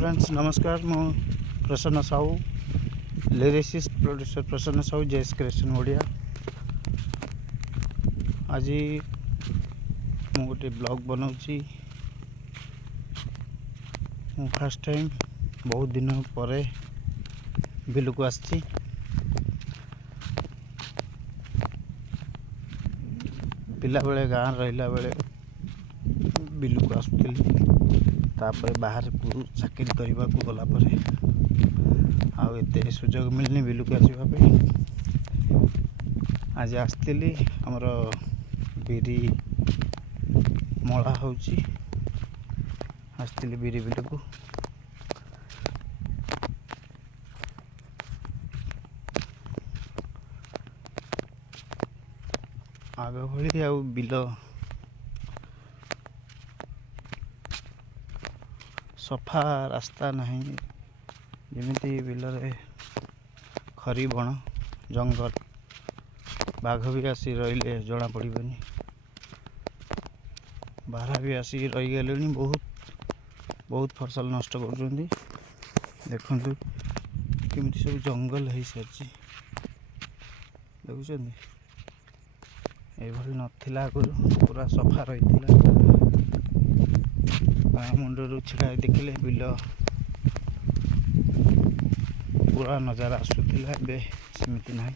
Friends नमस्कार मु प्रसन्न साहू लिरिसिस्ट प्रोड्यूसर प्रसन्न साहू जेएस क्रिएशन ओडिया। आज मु गोटे ब्लॉग बनाऊँगी। मु फर्स्ट टाइम बहुत दिन पर बिल को आसी पिला बेले गाँव रहा बेले बिल को आसुली तापर बाहर को चाकरी करने को गला आते सुजोग मिलनी बिल को आसवाई। आज आसती आमर बिरी मला होची आसती बिरी बिल को आग भली आ बिल सफा रास्ता नहीं जमीती बिल खरी बण जंगल बाघ भी आसी रही जना पड़नी बारहा भी आसी रहीगले बहुत फसल नष्ट कर देखु केमी सब जंगल हो सारी देखुं ये नाला आगुरी पूरा सफा रही मुंडू छिड़ा देखिले बिल पूरा नजारा आसूला सेमती ना।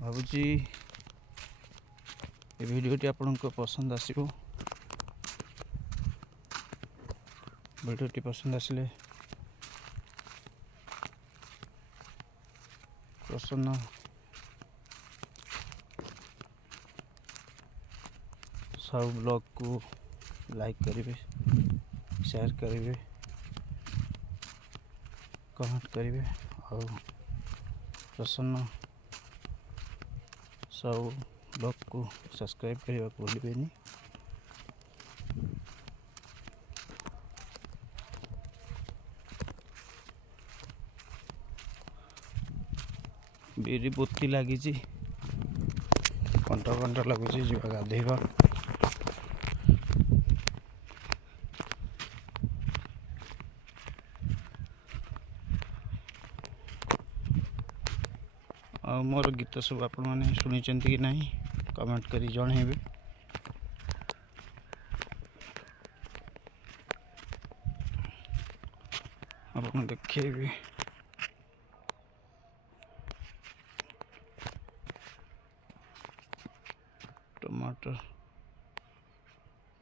भावुची ये वीडियोटी आपको पसंद आसो। वीडियोटी पसंद आसिले प्रसन्न साहू ब्लॉग को लाइक करेंगे, शेयर करेंगे, कमेंट करेंगे और प्रसन्न साहू ब्लॉग को सब्सक्राइब करने को भूलें। बिरी पोती लगी कंटा कंटा लगुच जा गाधेबा और मोर गीत सब आपण मैंने शुणी कि नहीं कमेंट करी जणेबे। आपन देखेबे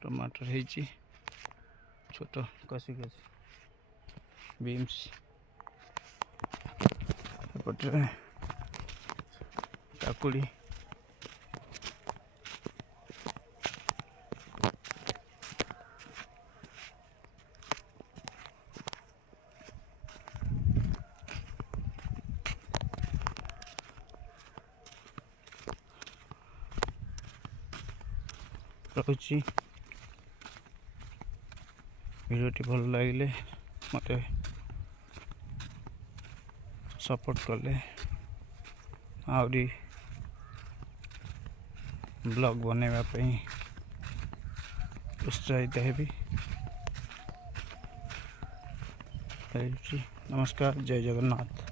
टमाटर है छोट कसी कसी बीन्स एपटे काकुड़ी रही। वीडियोटी भल लगे मत सपोर्ट कले आहरी ब्लॉग बनवाई उत्साहित हेबी। नमस्कार, जय जगन्नाथ।